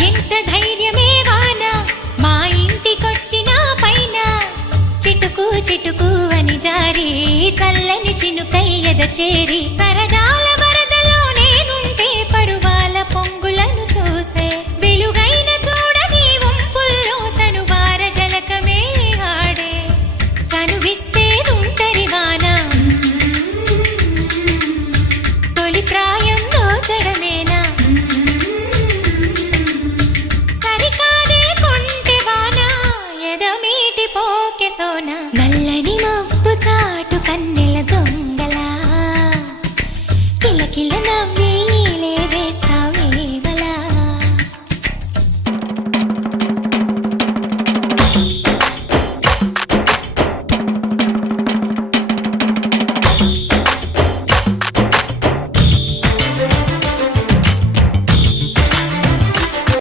ఎంత ధైర్యమే వాన మా ఇంటికొచ్చిన పైన చిటుకు చిటుకు అని జారి చల్లని చినుకై ఎద చేరి సరదా